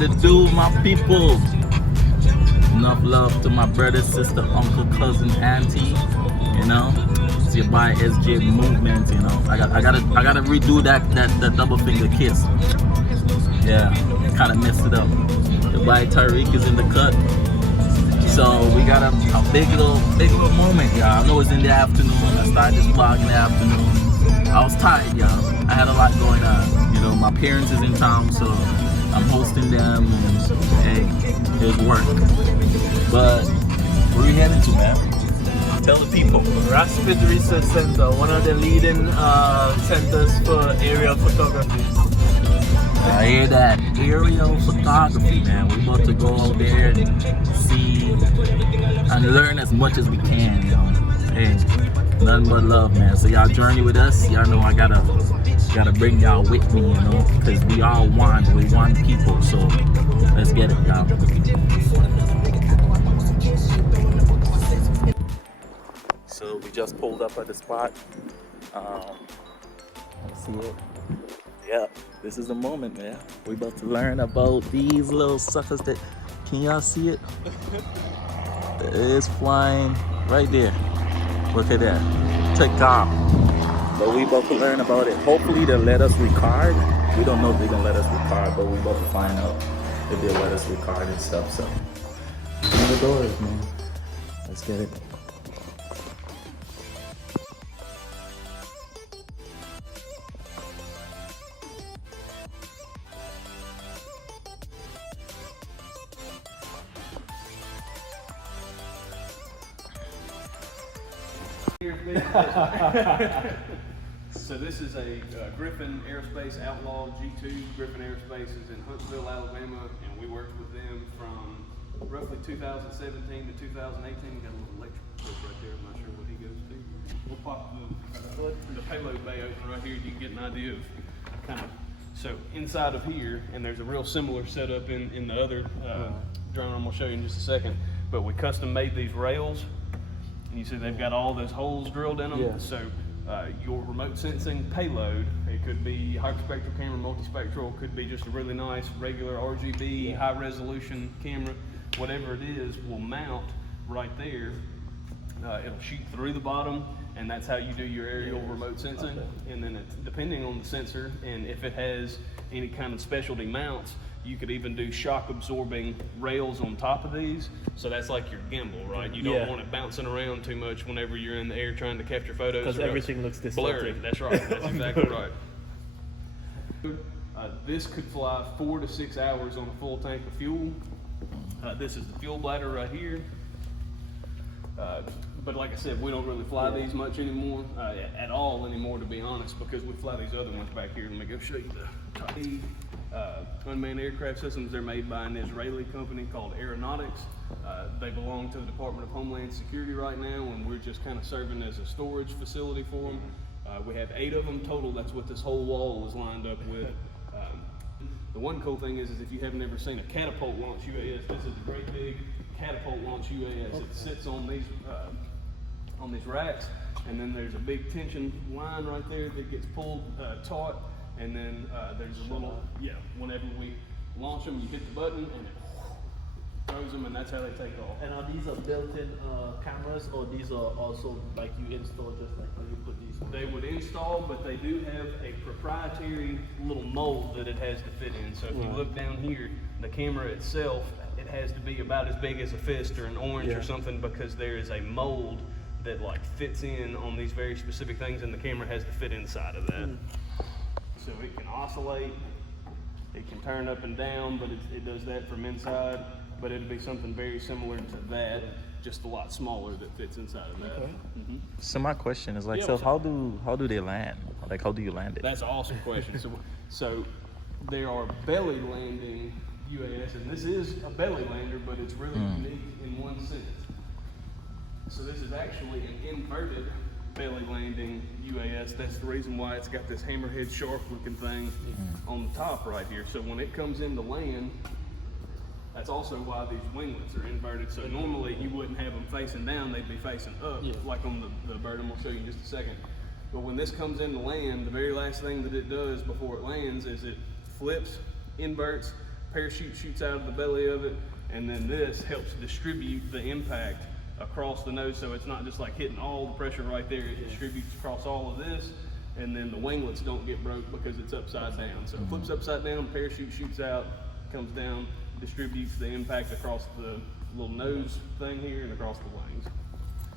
What it do, my people? Enough love to my brother, sister, uncle, cousin, auntie. You know, it's your boy SJ Movement. You know, I gotta redo that double finger kiss. Yeah, kind of messed it up. Your boy Tariq is in the cut. So we got a big little moment, y'all. I know it's in the afternoon. I started this vlog in the afternoon. I was tired, y'all. I had a lot going on. You know, my parents is in town, so I'm hosting them, and hey, it's work. But where we heading to, man? Tell the people. Rapid Research Center, one of the leading centers for aerial photography. I hear that. Aerial photography, man. We're about to go out there and see and learn as much as we can, you know. Hey, nothing but love, man. So y'all journey with us. Y'all know I gotta bring y'all with me, you know, because we all one. We one people. So let's get it, y'all. So we just pulled up at the spot. Let's see it. Yeah, this is the moment, man. We about to learn about these little suckers that, can y'all see it? It's flying right there. Look at that. Take off. But we about to learn about it. Hopefully they'll let us record. We don't know if they're gonna let us record, but we about to find out if they'll let us record and stuff. So, open the doors, man. Let's get it. So this is a Griffin Aerospace Outlaw G2. Griffin Aerospace is in Huntsville, Alabama, and we worked with them from roughly 2017 to 2018. We got a little electric clip right there. I'm not sure what he goes to. We'll pop the payload bay open right here. You can get an idea of kind of, so inside of here, and there's a real similar setup in the other drone I'm going to show you in just a second, but we custom made these rails. And you see they've got all those holes drilled in them. Yeah. So your remote sensing payload, it could be hyperspectral camera, multispectral, could be just a really nice regular RGB, high resolution camera, whatever it is, will mount right there. It'll shoot through the bottom, and that's how you do your aerial remote sensing. Okay. And then depending on the sensor, and if it has any kind of specialty mounts, you could even do shock absorbing rails on top of these. So that's like your gimbal, right? You don't want it bouncing around too much whenever you're in the air trying to capture photos. Because everything looks distorted. Blurry, that's right, that's exactly right. This could fly 4 to 6 hours on a full tank of fuel. This is the fuel bladder right here. But like I said, we don't really fly these much anymore, at all anymore, to be honest, because we fly these other ones back here. Let me go show you the top. Unmanned aircraft systems, they're made by an Israeli company called Aeronautics. They belong to the Department of Homeland Security right now, and we're just kind of serving as a storage facility for them. We have 8 of them total. That's what this whole wall is lined up with. The one cool thing is if you haven't ever seen a catapult launch UAS, this is a great big catapult launch UAS. It sits on these racks, and then there's a big tension line right there that gets pulled taut, and then there's a little, whenever we launch them, you hit the button and it throws them, and that's how they take off. And are these built-in cameras, or these are also like you install just like when you put these? They would install, but they do have a proprietary little mold that it has to fit in. So if you look down here, the camera itself, it has to be about as big as a fist or an orange or something, because there is a mold that like fits in on these very specific things, and the camera has to fit inside of that. So it can oscillate, it can turn up and down, but it does that from inside. But it'd be something very similar to that, just a lot smaller, that fits inside of that. Okay. So my question is like, so how do they land? Like, how do you land it? That's an awesome question. So there are belly landing UAS, and this is a belly lander, but it's really unique in one sense. So this is actually an inverted belly landing UAS. That's the reason why it's got this hammerhead shark looking thing on the top right here. So when it comes in to land, that's also why these winglets are inverted. So normally you wouldn't have them facing down, they'd be facing up, like on the bird, and we'll show you in just a second. But when this comes in to land, the very last thing that it does before it lands is it flips, inverts, parachute shoots out of the belly of it, and then this helps distribute the impact across the nose, so it's not just like hitting all the pressure right there. It distributes across all of this, and then the winglets don't get broke because it's upside down. So it flips upside down, parachute shoots out, comes down, distributes the impact across the little nose thing here and across the wings.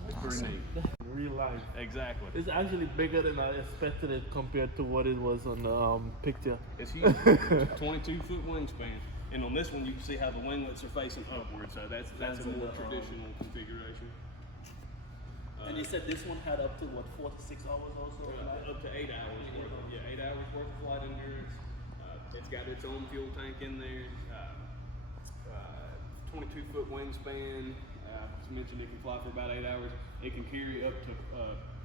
It's pretty neat. Real life. Exactly. It's actually bigger than I expected it compared to what it was on the picture. It's huge. It's a 22-foot wingspan. And on this one, you can see how the winglets are facing upward, so that's a more traditional configuration. And you said this one had up to what, 4 to 6 hours also? Up to 8 hours worth. 8 hours worth of flight endurance. It's got its own fuel tank in there. 22-foot wingspan. As mentioned, it can fly for about 8 hours. It can carry up to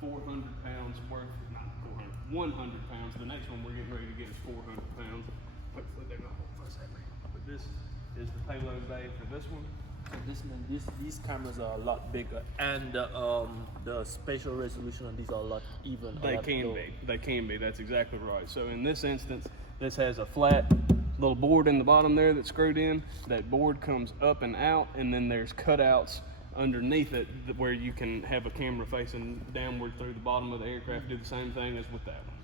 400 pounds worth, not 400, 100 pounds. The next one we're getting ready to get is 400 pounds. Hopefully they're not going to fuss at me. But this is the payload bay for this one. So these cameras are a lot bigger, and the spatial resolution on these are a lot even. They can be. They can be. That's exactly right. So in this instance, this has a flat little board in the bottom there that's screwed in. That board comes up and out, and then there's cutouts underneath it where you can have a camera facing downward through the bottom of the aircraft. Do the same thing as with that one.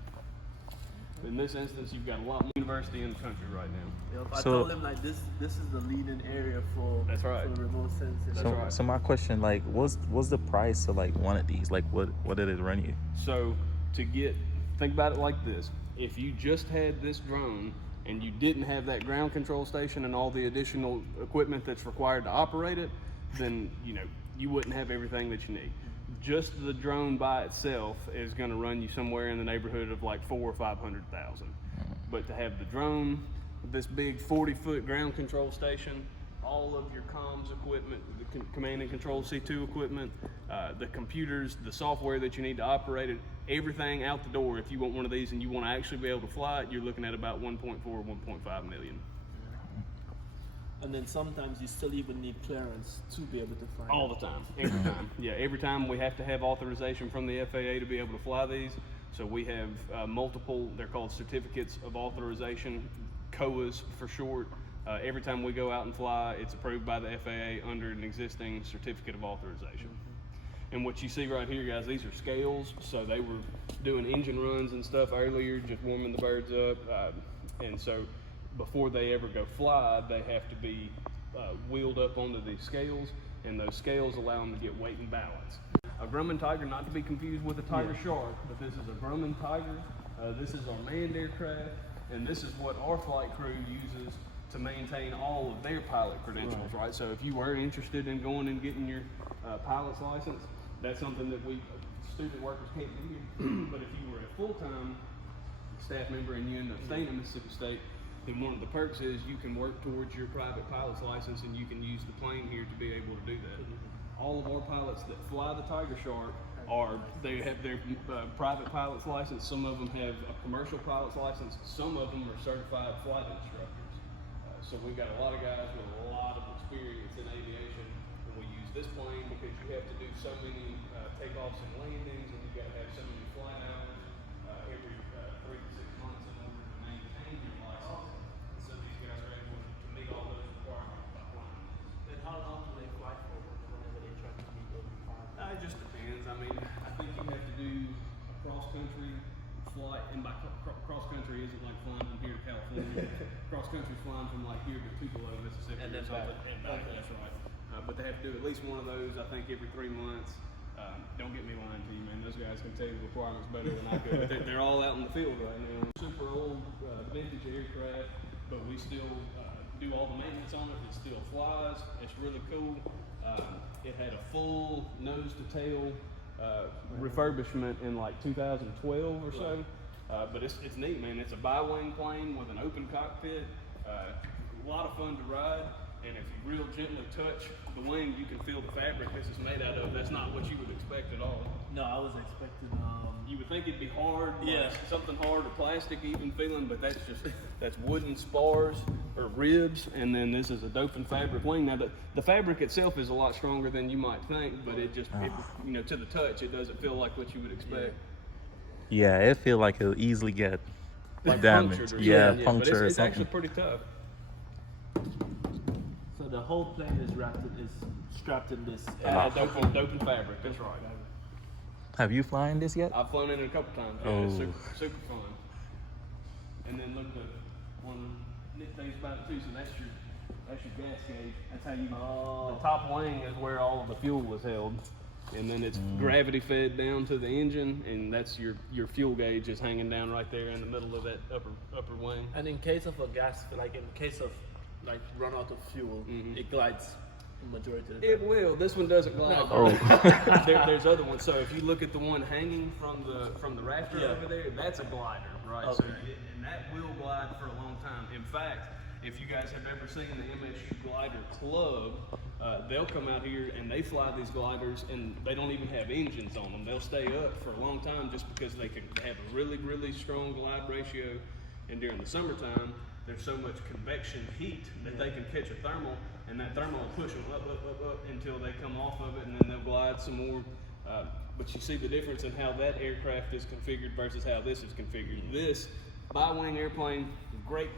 In this instance, you've got a lot more university in the country right now. I told him like this is the leading area for, That's right. for the remote sensing. That's right. So my question, like, what's the price of like one of these? Like, what did it run you? So think about it like this. If you just had this drone and you didn't have that ground control station and all the additional equipment that's required to operate it, then you wouldn't have everything that you need. Just the drone by itself is going to run you somewhere in the neighborhood of like $400,000 or $500,000. But to have the drone, this big 40-foot ground control station, all of your comms equipment, the command and control C2 equipment, the computers, the software that you need to operate it, everything out the door. If you want one of these and you want to actually be able to fly it, you're looking at about 1.4 or 1.5 million. And then sometimes you still even need clearance to be able to fly. All the time, every time. Yeah, every time we have to have authorization from the FAA to be able to fly these. So we have multiple, they're called certificates of authorization, COAs for short. Every time we go out and fly, it's approved by the FAA under an existing certificate of authorization. And what you see right here, guys, these are scales. So they were doing engine runs and stuff earlier, just warming the birds up. And so before they ever go fly, they have to be wheeled up onto these scales, and those scales allow them to get weight and balance. A Grumman Tiger, not to be confused with a Tiger Shark, but this is a Grumman Tiger. This is our manned aircraft, and this is what our flight crew uses to maintain all of their pilot credentials, right? So if you were interested in going and getting your pilot's license, that's something that we student workers can't do here. But if you were a full-time staff member and you end up staying in Mississippi State, then one of the perks is you can work towards your private pilot's license, and you can use the plane here to be able to do that. All of our pilots that fly the Tiger Shark they have their private pilot's license. Some of them have a commercial pilot's license. Some of them are certified flight instructors. So we've got a lot of guys with a lot of experience in aviation, and we use this plane because you have to do so many takeoffs and landings, and you've got to have so many flight hours every 3 to 6 months in order to maintain your license. So these guys are able to meet all those requirements by flying. Then how long do they fly for whenever they try to meet those requirements? It just depends. I mean, I think you have to do a cross-country flight, and by cross-country isn't like flying from here to California. Cross-country flying from like here to Tupelo, Mississippi, And then or something. back. And back, that's right. But they have to do at least one of those, I think, every 3 months. Don't get me lying to you, man. Those guys can tell you the requirements better than I could. But they're all out in the field right now. Super old vintage aircraft, but we still do all the maintenance on it. It still flies. It's really cool. It had a full nose to tail refurbishment in like 2012 or so. But it's neat, man. It's a bi-wing plane with an open cockpit. A lot of fun to ride. And if you real gently touch the wing, you can feel the fabric this is made out of. That's not what you would expect at all. No, I was expecting. You would think it'd be hard, Yeah. like something hard or plastic even feeling, but that's wooden spars or ribs, and then this is a doping fabric wing. Now the fabric itself is a lot stronger than you might think, but it to the touch, it doesn't feel like what you would expect. Yeah, it feel like it'll easily get Like damaged. punctured or Yeah, something, puncture but or it's something. actually pretty tough. So the whole plane is strapped in this. Doping fabric. That's right. Have you flying this yet? I've flown in it a couple times. Yeah, it's super fun. And then look, the one neat things about it too. So that's your gas gauge. That's how you. The top wing is where all of the fuel is held, and then it's gravity fed down to the engine, and that's your fuel gauge is hanging down right there in the middle of that upper wing. And in case of a gas, like in case of like run out of fuel, it glides. Majority of the time. It will. This one doesn't glide. Oh. There's other ones. So if you look at the one hanging from the rafter over there, that's a glider, right? Okay. So and that will glide for a long time. In fact, if you guys have ever seen the MSU Glider Club, they'll come out here and they fly these gliders, and they don't even have engines on them. They'll stay up for a long time just because they can have a really, really strong glide ratio. And during the summertime, there's so much convection heat that they can catch a thermal, and that thermal will push them up until they come off of it, and then they'll glide some more. But you see the difference in how that aircraft is configured versus how this is configured. This bi-wing airplane, great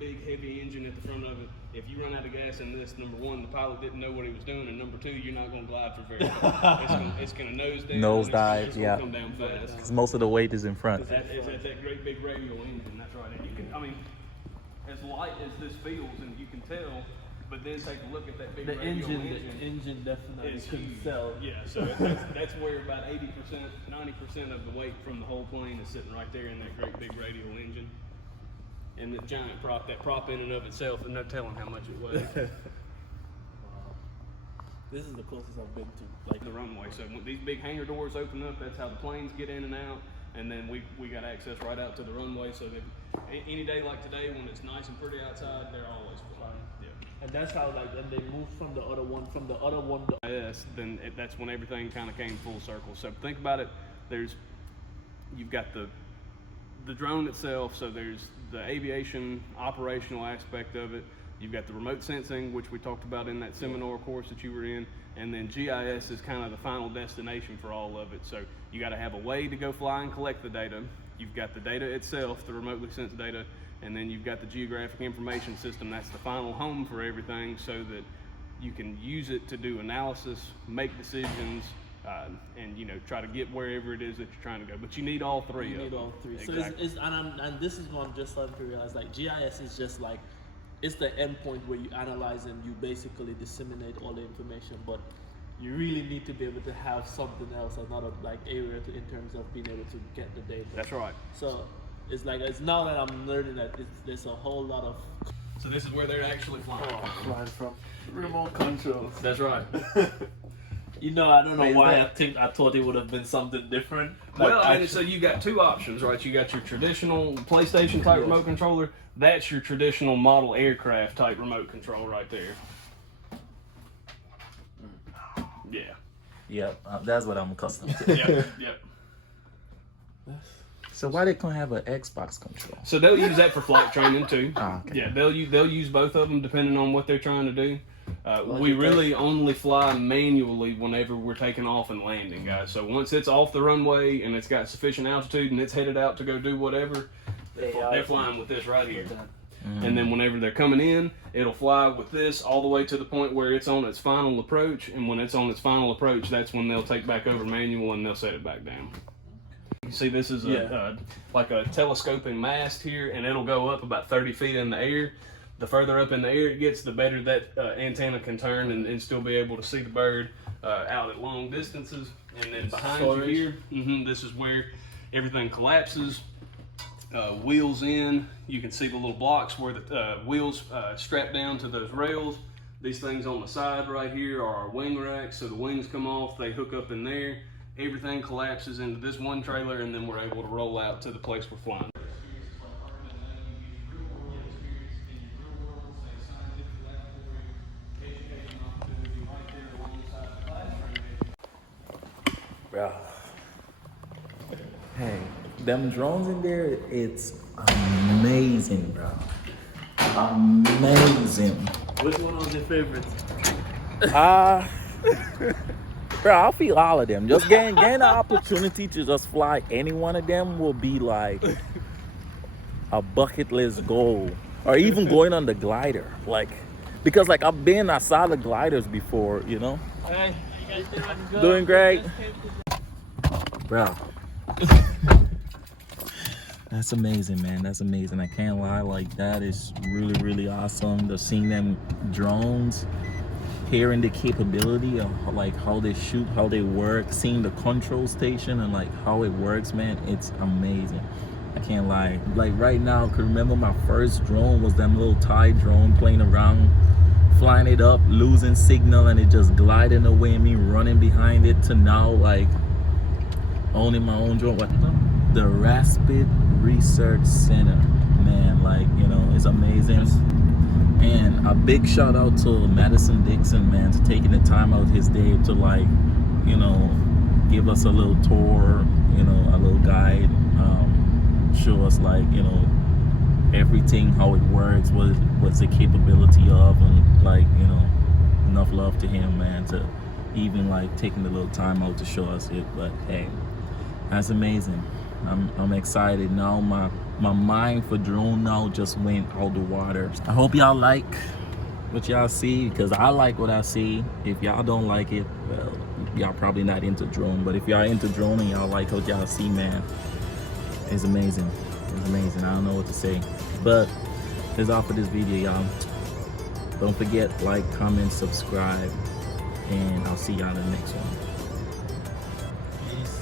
big heavy engine at the front of it. If you run out of gas in this, number one, the pilot didn't know what he was doing, and number two, you're not going to glide for very long. It's going to nose down. Nosedive, it's yeah. Come down fast. Because most of the weight is in front. It's that great big radial engine. That's right. And you can, I mean, as light as this feels, and you can tell, but then take a look at that big radial engine. The engine definitely It's couldn't huge. sell. Yeah, so that's where about 80%, 90% of the weight from the whole plane is sitting right there in that great big radial engine. And the giant prop, that prop in and of itself, there's no telling how much it weighs. This is the closest I've been to. Like The runway. So when these big hangar doors open up, that's how the planes get in and out. And then we got access right out to the runway. So that any day like today, when it's nice and pretty outside, they're always flying. Yeah. and that's how like when they moved from the other one to Yes, then that's when everything kind of came full circle. So think about it. You've got the drone itself. So there's the aviation operational aspect of it. You've got the remote sensing, which we talked about in that seminar course that you were in. And then GIS is kind of the final destination for all of it. So you got to have a way to go fly and collect the data. You've got the data itself, the remotely sensed data, and then you've got the geographic information system. That's the final home for everything, so that you can use it to do analysis, make decisions, and try to get wherever it is that you're trying to go. But you need all three. You need all three. Exactly. So and this is one just starting to realize, like GIS is just like, it's the endpoint where you analyze and you basically disseminate all the information, but you really need to be able to have something else, another like area in terms of being able to get the data. That's right. So it's now that I'm learning that there's a whole lot of So this is where they're actually flying. flying from remote controls. That's right. I don't know why I thought it would have been something different. Well, so you got two options, right? You got your traditional PlayStation type remote controller. That's your traditional model aircraft type remote control right there. Yeah. Yep, that's what I'm accustomed to. Yep. So why they can't have an Xbox control? So they'll use that for flight training too. Ah, okay. Yeah, they'll use both of them depending on what they're trying to do. We really only fly manually whenever we're taking off and landing, guys. So once it's off the runway and it's got sufficient altitude and it's headed out to go do whatever, they're flying with this right here. And then whenever they're coming in, it'll fly with this all the way to the point where it's on its final approach. And when it's on its final approach, that's when they'll take back over manual and they'll set it back down. You see this is like a telescoping mast here, and it'll go up about 30 feet in the air. The further up in the air it gets, the better that antenna can turn and still be able to see the bird out at long distances. And then behind you here, this is where everything collapses. Wheels in, you can see the little blocks where the wheels strap down to those rails. These things on the side right here are our wing racks, so the wings come off, they hook up in there. Everything collapses into this one trailer, and then we're able to roll out to the place we're flying. Bro. Hey, them drones in there, it's amazing, bro. Amazing. Which one was your favorite? Bro, I'll feel all of them. Just getting the opportunity to just fly any one of them will be like a bucket list goal. Or even going on the glider. Like, because like I've been, I saw the gliders before, you know. Hey, how you doing? Good? Doing great. Just came to- Bro. That's amazing, man. That's amazing. I can't lie. Like, that is really, really awesome. To seeing them drones, hearing the capability of like how they shoot, how they work, seeing the control station and like how it works, man. It's amazing. I can't lie. Like right now, I could remember my first drone was them little Thai drone playing around, flying it up, losing signal, and it just gliding away, me running behind it, to now like owning my own drone. What the Rapid Research Center, man, like, you know, it's amazing. And a big shout out to Madison Dixon, man, to taking the time out of his day to, like, you know, give us a little tour, you know, a little guide, show us, like, you know, everything, how it works, what's the capability of, and like, you know, enough love to him, man, to even like taking the little time out to show us it. But hey, that's amazing. I'm excited now. My mind for drone now just went out the water. I hope y'all like what y'all see, because I like what I see. If y'all don't like it, well, y'all probably not into drone. But if y'all into drone and y'all like what y'all see, man, it's amazing. It's amazing. I don't know what to say. But that's all for this video, y'all. Don't forget, like, comment, subscribe, and I'll see y'all in the next one. Peace.